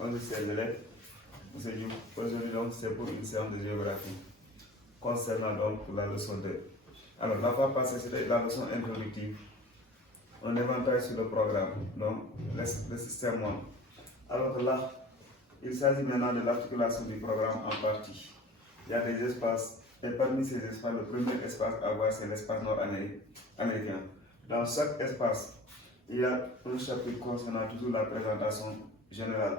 On dit c'est l'élève, M. Diouf. Aujourd'hui, donc, c'est pour une séance de géographie concernant donc la leçon 2. Alors, la fois passée, c'était la leçon introductive. On éventaille sur le programme, donc le système 1. Alors que là, il s'agit maintenant de l'articulation du programme en partie. Il y a des espaces, et parmi ces espaces, le premier espace à voir, c'est l'espace nord-américain. Dans chaque espace, il y a un chapitre concernant toujours la présentation générale.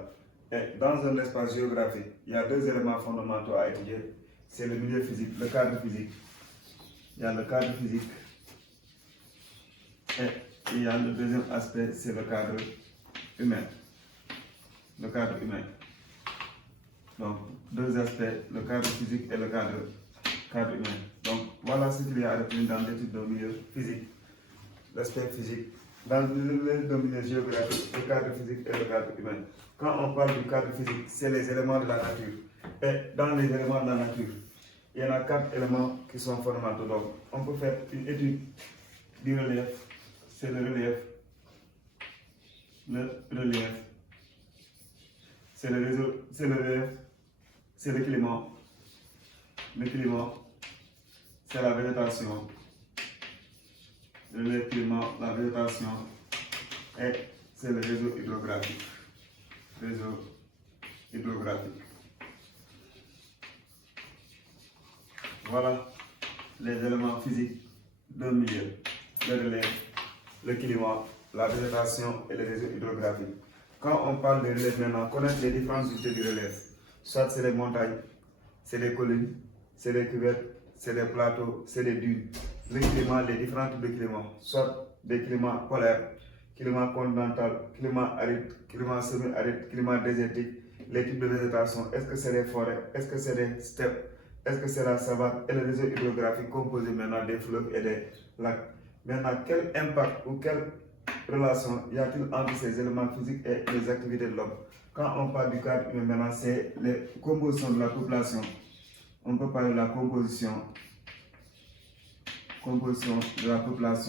Et dans un espace géographique, il y a deux éléments fondamentaux à étudier. C'est le milieu physique, le cadre physique. Il y a le cadre physique. Et il y a le deuxième aspect, c'est le cadre humain. Le cadre humain. Donc, deux aspects, le cadre physique et le cadre humain. Donc, voilà ce qu'il y a à retenir dans l'étude de milieu physique. L'aspect physique. Dans le milieu géographique, le cadre physique et le cadre humain. Quand on parle du cadre physique, c'est les éléments de la nature. Et dans les éléments de la nature, il y en a 4 éléments qui sont fondamentaux. Donc, on peut faire une étude du relief. C'est le relief. Le relief. C'est le réseau. C'est le relief. C'est le climat. Le climat. C'est la végétation. Le climat, la végétation. Et c'est le réseau hydrographique. Réseau hydrographique. Voilà les éléments physiques d'un milieu. Le relief, le climat, la végétation et le réseau hydrographique. Quand on parle de relief maintenant, connaître les différentes unités du relief. Soit c'est les montagnes, c'est les collines, c'est les cuvettes, c'est les plateaux, c'est les dunes. Le climat, les différents types de climats. Soit des climats polaires, climat continental, climat aride, climat semi-aride, climat désertique. Les types de végétation, est-ce que c'est les forêts, est-ce que c'est des steppes, est-ce que c'est la savane et le réseau hydrographique composé maintenant des fleuves et des lacs. Maintenant, quel impact ou quelle relation y a-t-il entre ces éléments physiques et les activités de l'homme? Quand on parle du cadre humain, maintenant, c'est les compositions de la population. On peut parler de la composition de la population,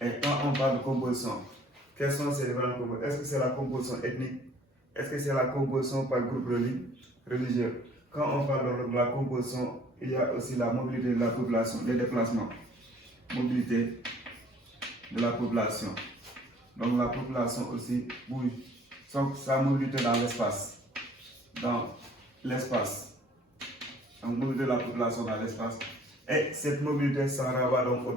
Et quand on parle de composition, quelles sont ces différentes compositions? Est-ce que c'est la composition ethnique? Est-ce que c'est la composition par groupe religieux? Quand on parle de la composition, il y a aussi la mobilité de la population, les déplacements. Mobilité de la population. Donc la population aussi bouge. Donc sa mobilité dans l'espace. Donc mobilité de la population dans l'espace. Et cette mobilité s'en renvoie donc aux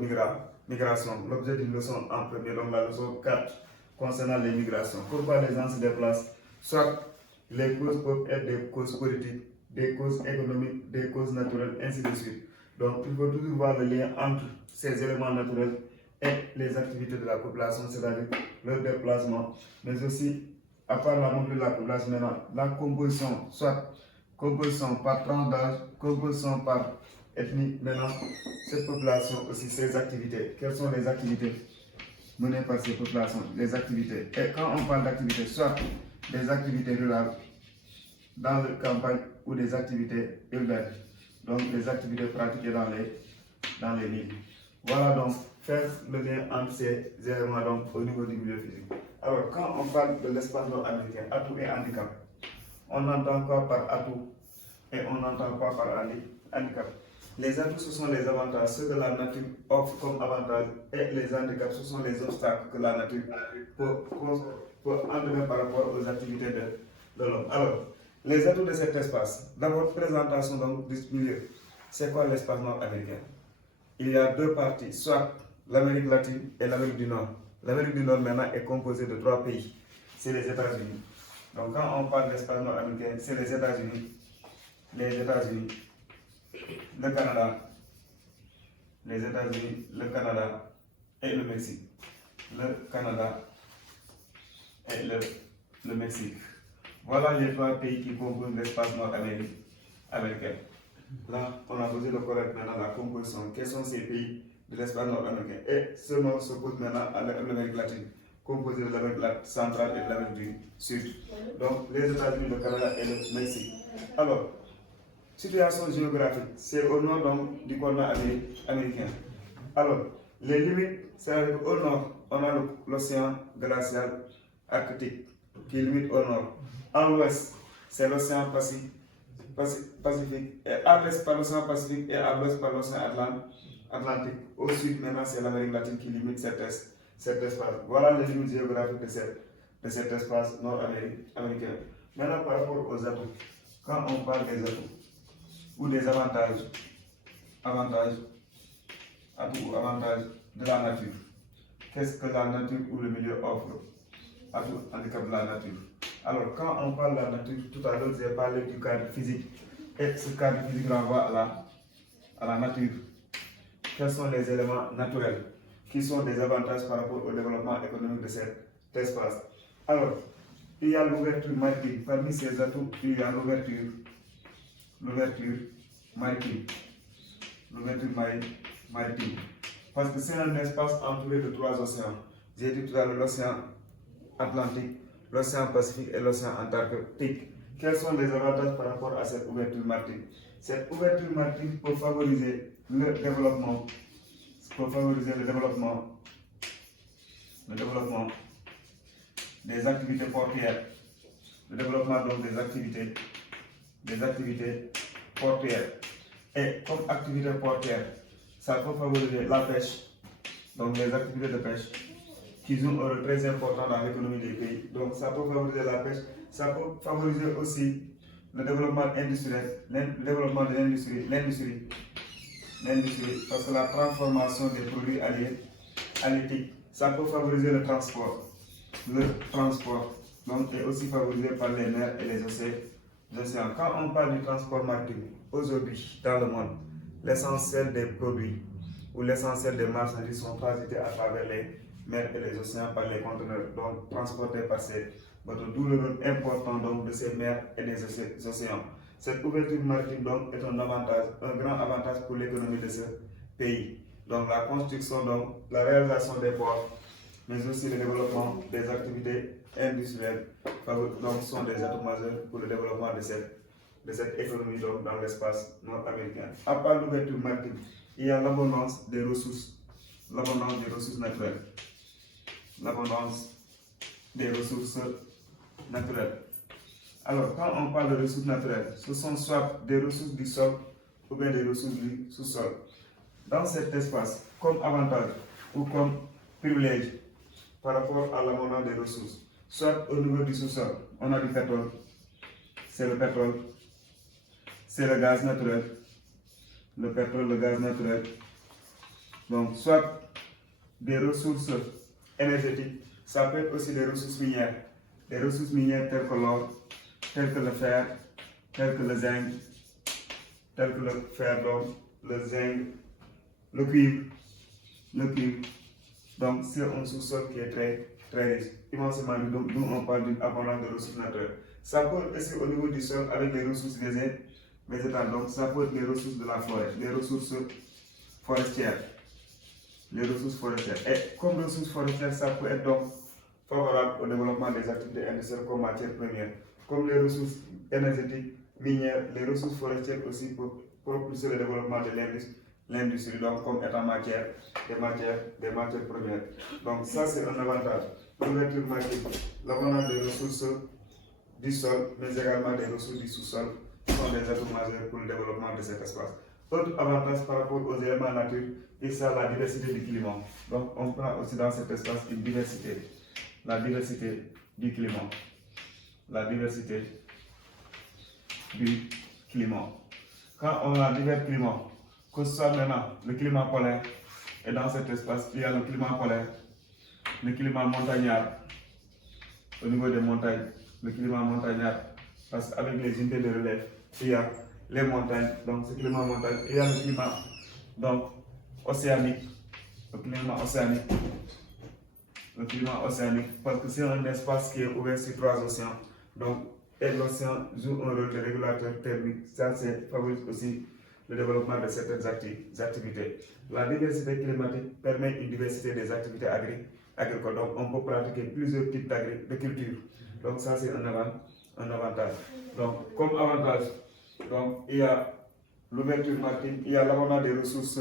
migrations. L'objet d'une leçon en premier, donc la leçon 4 concernant les migrations. Pourquoi les gens se déplacent? Soit les causes peuvent être des causes politiques, des causes économiques, des causes naturelles, ainsi de suite. Donc il faut toujours voir le lien entre ces éléments naturels et les activités de la population, c'est-à-dire leur déplacement, mais aussi, à part la mobilité de la population, maintenant, la composition, soit composition par tranche d'âge, composition par ethnie, maintenant, cette population aussi, ses activités. Quelles sont les activités menées par ces populations? Les activités. Et quand on parle d'activités, soit des activités rurales dans les campagnes ou des activités urbaines, donc des activités pratiquées dans les villes. Voilà donc faire le lien entre ces éléments donc, au niveau du milieu physique. Alors quand on parle de l'espace nord-américain, atout et handicap, on entend quoi par atout et on entend quoi par handicap? Les atouts, ce sont les avantages, ceux que la nature offre comme avantages, et les handicaps, ce sont les obstacles que la nature peut entraîner par rapport aux activités de l'homme. Alors, les atouts de cet espace, d'abord, présentation donc, du milieu. C'est quoi l'espace nord-américain? Il y a deux parties, soit l'Amérique latine et l'Amérique du Nord. L'Amérique du Nord maintenant est composée de 3 pays. C'est les États-Unis. Donc quand on parle d'espace nord-américain, c'est les États-Unis, le Canada, et le Mexique. Le Canada et le Mexique. Voilà les 3 pays qui composent l'espace nord-américain. Là, on a besoin de connaître maintenant la composition. Quels sont ces pays de l'espace nord-américain? Et ce nom s'oppose maintenant à l'Amérique latine, composée de l'Amérique centrale et de l'Amérique du Sud. Donc, les États-Unis, le Canada et le Mexique. Alors, situation géographique, c'est au nord donc, du continent américain. Alors, Les limites, c'est-à-dire au nord, on a l'océan glacial arctique qui limite au nord. En l'ouest, c'est l'océan Pacifique, et à l'est par l'océan Pacifique et à l'ouest par l'océan Atlantique. Au sud, maintenant, c'est l'Amérique latine qui limite cet espace. Voilà les limites géographiques de cet espace nord-américain. Maintenant, par rapport aux atouts, quand on parle des atouts ou des avantages de la nature, qu'est-ce que la nature ou le milieu offre à tout handicap de la nature? Alors, quand on parle de la nature, tout à l'heure, j'ai parlé du cadre physique. Et ce cadre physique renvoie à la nature. Quels sont les éléments naturels qui sont des avantages par rapport au développement économique de cet espace? Alors, il y a l'ouverture maritime. Parmi ces atouts, il y a l'ouverture maritime. L'ouverture maritime. Parce que c'est un espace entouré de 3 océans. J'ai dit tout à l'heure l'océan Atlantique, l'océan Pacifique et l'océan Antarctique. Quels sont les avantages par rapport à cette ouverture maritime? Cette ouverture maritime peut favoriser le développement des activités portuaires, le développement donc des activités portuaires. Et comme activité portuaire, ça peut favoriser la pêche, donc les activités de pêche, qui jouent un rôle très important dans l'économie des pays. Donc ça peut favoriser la pêche, ça peut favoriser aussi le développement industriel, le développement de l'industrie, parce que la transformation des produits halieutiques, ça peut favoriser le transport, donc est aussi favorisé par les mers et les océans. Quand on parle du transport maritime, aujourd'hui, dans le monde, l'essentiel des produits ou l'essentiel des marchandises sont transités à travers les mers et les océans par les conteneurs, donc transportés par ces bateaux, d'où le rôle important donc, de ces mers et des océans. Cette ouverture maritime donc, est un grand avantage pour l'économie de ce pays. Donc la construction, donc, la réalisation des ports, mais aussi le développement des activités industrielles donc, sont des atouts majeurs pour le développement de cette économie donc, dans l'espace nord-américain. À part l'ouverture maritime, il y a l'abondance des ressources naturelles. Alors, quand on parle de ressources naturelles, ce sont soit des ressources du sol ou bien des ressources du sous-sol. Dans cet espace, comme avantage ou comme privilège par rapport à l'abondance des ressources, soit au niveau du sous-sol, on a du pétrole, c'est le pétrole, c'est le gaz naturel, le gaz naturel, donc soit des ressources énergétiques, ça peut être aussi des ressources minières telles que l'or, telles que le fer, telles que le zinc, le cuivre. Donc c'est un sous-sol qui est très, très riche, immensément riche, donc on parle d'une abondance de ressources naturelles. Ça peut être aussi au niveau du sol avec des ressources végétales, donc ça peut être des ressources de la forêt, des ressources forestières. Et comme ressources forestières, ça peut être donc favorable au développement des activités industrielles comme matières premières, comme les ressources énergétiques, minières, les ressources forestières aussi pour propulser le développement de l'industrie, donc comme étant des matières premières. Donc ça c'est un avantage. L'ouverture maritime, l'abondance des ressources du sol, mais également des ressources du sous-sol, sont des atouts majeurs pour le développement de cet espace. Autre avantage par rapport aux éléments nature, c'est la diversité du climat. Donc on prend aussi dans cet espace une diversité. La diversité du climat. Quand on a divers climats, que ce soit maintenant le climat polaire, et dans cet espace, il y a le climat polaire, le climat montagnard, au niveau des montagnes, le climat montagnard, parce qu'avec les unités de relève, il y a les montagnes, donc ce climat montagnard, il y a le climat donc, océanique, parce que c'est un espace qui est ouvert sur 3 océans, donc, et l'océan joue un rôle de régulateur thermique, ça favorise aussi le développement de certaines activités. La diversité climatique permet une diversité des activités agricoles, donc on peut pratiquer plusieurs types de cultures, donc ça c'est un avantage. Donc, comme avantage, donc, il y a l'ouverture maritime, il y a l'abondance des ressources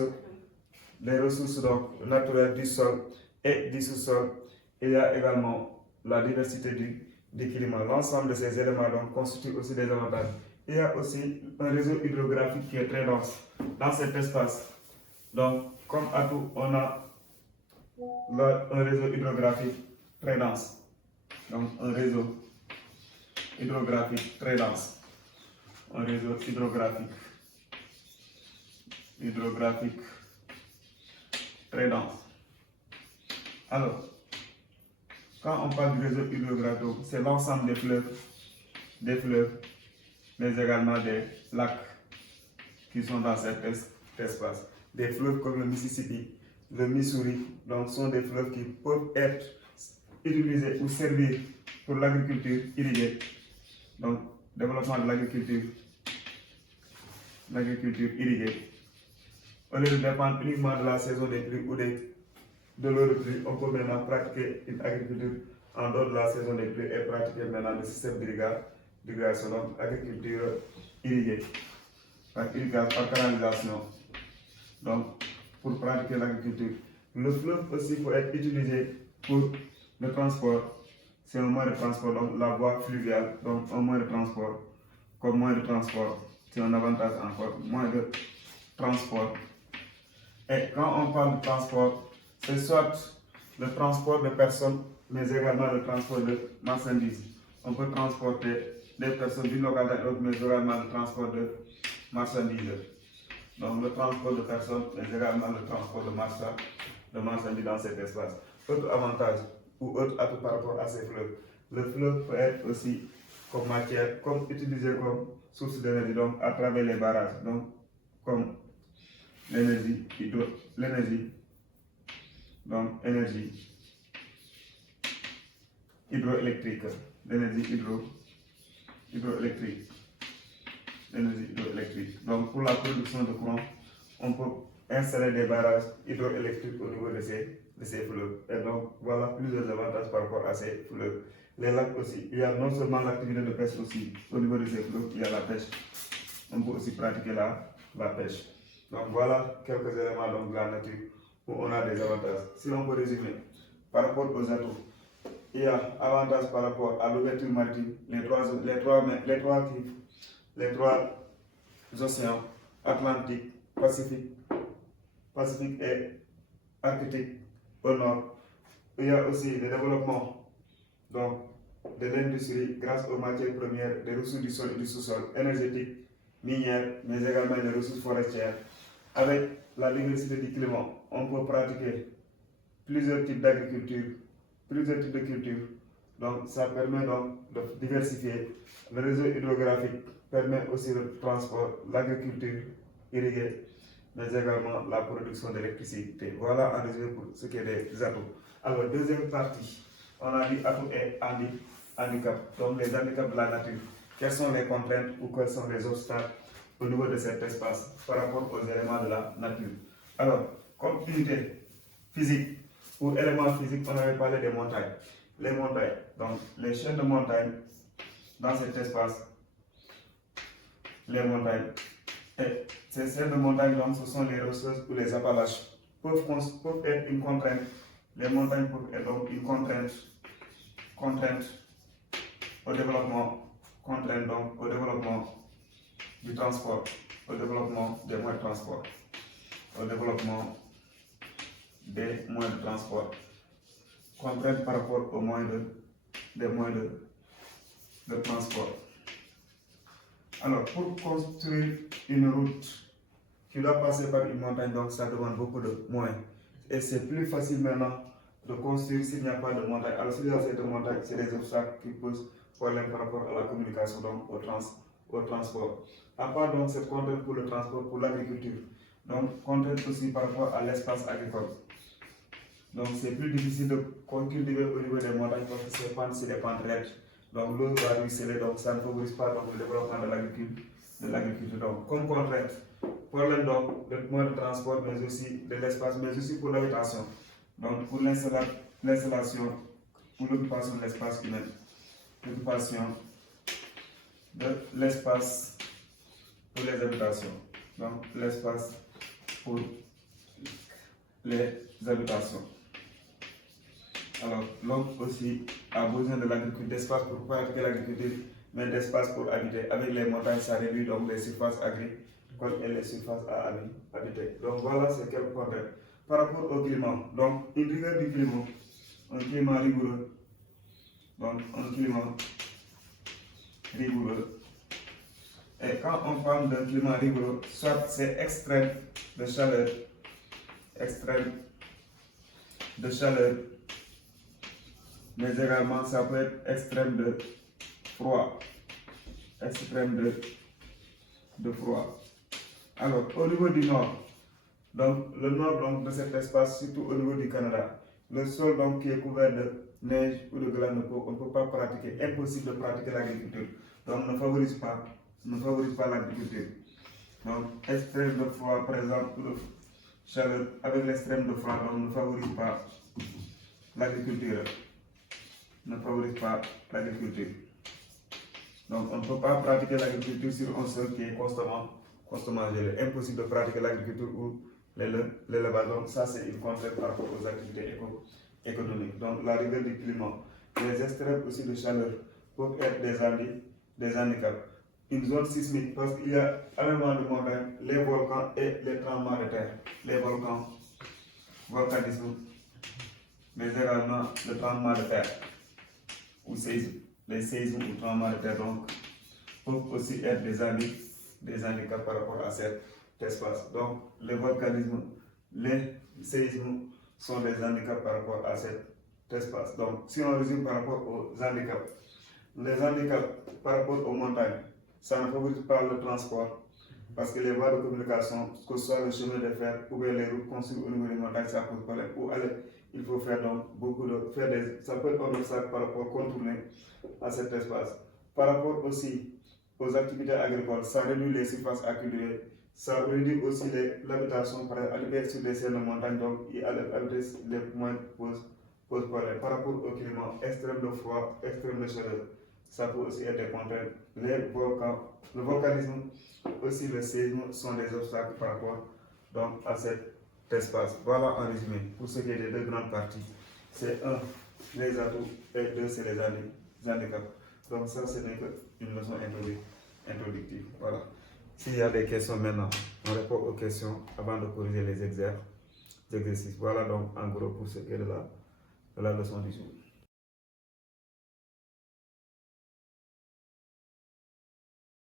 les ressources donc, naturelles du sol et du sous-sol. Il y a également la diversité du climat. L'ensemble de ces éléments donc, constituent aussi des avantages. Il y a aussi un réseau hydrographique qui est très dense dans cet espace. Donc, comme atout, on a un réseau hydrographique très dense. Donc, un réseau hydrographique très dense. Un réseau hydrographique très dense. Alors, quand on parle du réseau hydrographique, c'est l'ensemble des fleuves, mais également des lacs qui sont dans cet espace. Des fleuves comme le Mississippi, le Missouri, donc sont des fleuves qui peuvent être utilisés ou servir pour l'agriculture irriguée. Donc, développement de l'agriculture irriguée. Au lieu de dépendre uniquement de la saison des pluies ou de l'eau de pluie, on peut maintenant pratiquer une agriculture en dehors de la saison des pluies et pratiquer maintenant le système d'irrigation, donc agriculture irriguée, par canalisation, donc pour pratiquer l'agriculture. Le fleuve aussi peut être utilisé pour le transport. C'est un moyen de transport, donc la voie fluviale, donc un moyen de transport. Comme moyen de transport, c'est un avantage encore, moyen de transport. Et quand on parle de transport, c'est soit le transport de personnes, mais également le transport de marchandises. On peut transporter des personnes d'une localité à l'autre, mais également le transport de marchandises. Donc le transport de personnes, mais également le transport de marchandises dans cet espace. Autre avantage ou autre atout par rapport à ces fleuves. Le fleuve peut être aussi comme matière, comme utilisé comme source d'énergie, donc à travers les barrages, donc comme l'énergie hydroélectrique, Donc pour la production de courant, on peut installer des barrages hydroélectriques au niveau de ces fleuves. Et donc voilà plusieurs avantages par rapport à ces fleuves. Les lacs aussi, il y a non seulement l'activité de pêche aussi, au niveau de ces fleuves, il y a la pêche. On peut aussi pratiquer la pêche. Donc voilà quelques éléments donc, de la nature où on a des avantages. Si on peut résumer, par rapport aux atouts, il y a avantage par rapport à l'ouverture maritime, les trois océans, Atlantique, Pacifique et Arctique au nord. Il y a aussi le développement donc, de l'industrie grâce aux matières premières, des ressources du sol et du sous-sol, énergétiques, minières, mais également les ressources forestières. Avec la diversité du climat, on peut pratiquer plusieurs types d'agriculture, plusieurs types de cultures. Donc ça permet donc de diversifier. Le réseau hydrographique permet aussi le transport, l'agriculture irriguée, mais également la production d'électricité. Voilà en résumé pour ce qui est des atouts. Alors, deuxième partie, on a dit atouts et handicap. Donc les handicaps de la nature. Quelles sont les contraintes ou quels sont les obstacles au niveau de cet espace par rapport aux éléments de la nature. Alors, comme unité physique ou élément physique, on avait parlé des montagnes. Les montagnes, donc les chaînes de montagnes dans cet espace, les montagnes. Et ces chaînes de montagnes, donc, ce sont les rocheuses ou les Appalaches, peuvent être une contrainte. Les montagnes peuvent être donc une contrainte au développement, du transport, au développement des moyens de transport, contrainte par rapport aux des moyens de transport. Alors, pour construire une route qui doit passer par une montagne, donc ça demande beaucoup de moyens. Et c'est plus facile maintenant de construire s'il n'y a pas de montagne. Alors, s'il y a cette montagne, c'est des obstacles qui posent problème par rapport à la communication, donc au transport. À part donc cette contrainte pour le transport, pour l'agriculture, donc contrainte aussi par rapport à l'espace agricole. Donc c'est plus difficile de cultiver au niveau des montagnes parce que ces pentes, c'est des pentes raides. Donc l'eau va ruisseler, donc ça ne favorise pas donc, le développement de l'agriculture. Donc comme contrainte, problème donc de moyens de transport, mais aussi de l'espace, mais aussi pour l'habitation. Donc pour l'installation, pour l'occupation de l'espace humain, l'occupation de l'espace pour les habitations. Donc l'espace pour les habitations. Alors, l'homme aussi a besoin de l'agriculture, d'espace pour pratiquer l'agriculture, mais d'espace pour habiter. Avec les montagnes, ça réduit donc les surfaces agricoles et les surfaces à habiter. Donc voilà ce qu'elle contrainte. Par rapport au climat, donc une rigueur du climat, un climat rigoureux, donc un climat rigoureux. Et quand on parle d'un climat rigoureux, soit c'est extrême de chaleur, mais également ça peut être extrême de froid, de froid. Alors, au niveau du nord, donc le nord donc, de cet espace, surtout au niveau du Canada, le sol donc, qui est couvert de neige ou de glace, on ne peut pas pratiquer, impossible de pratiquer l'agriculture. Donc, ne favorise pas l'agriculture. Donc, extrême de froid, par exemple, de chaleur, avec l'extrême de froid, donc ne favorise pas l'agriculture. Donc, on ne peut pas pratiquer l'agriculture sur un sol qui est constamment gelé. Impossible de pratiquer l'agriculture ou l'élevage. Donc, ça, c'est une contrainte par rapport aux activités économiques. Donc, la rigueur du climat, les extrêmes aussi de chaleur peuvent être des handicaps. Une zone sismique, parce qu'il y a énormément de montagnes, les volcans et les tremblements de terre. Les volcans, volcanisme, mais également le tremblement de terre ou les séismes ou tremblements de terre donc, peuvent aussi être des handicaps par rapport à cet espace. Donc, les volcanismes, les séismes sont des handicaps par rapport à cet espace. Donc, si on résume par rapport aux handicaps, les handicaps par rapport aux montagnes, ça ne favorise pas le transport parce que les voies de communication, que ce soit le chemin de fer ou bien les routes construites au niveau des montagnes, ça pose problème. Ou aller, il faut faire donc ça peut être un obstacle par rapport contourner à cet espace. Par rapport aussi aux activités agricoles, ça réduit les surfaces à cultiver, ça réduit aussi l'habitation, par exemple, sur des scènes de montagne, donc habiter les moins pose problème. Par rapport au climat, extrême de froid, extrême de chaleur, ça peut aussi être des contraintes. Le volcanisme, aussi le séisme sont des obstacles par rapport donc, à cet espace. Voilà en résumé, pour ce qui est des deux grandes parties. C'est un, les atouts, et deux, c'est les handicaps. Donc ça, ce n'est qu'une leçon introductive. Voilà. S'il y a des questions maintenant, on répond aux questions avant de corriger les exercices. Voilà donc en gros pour ce qui est de la leçon du jour.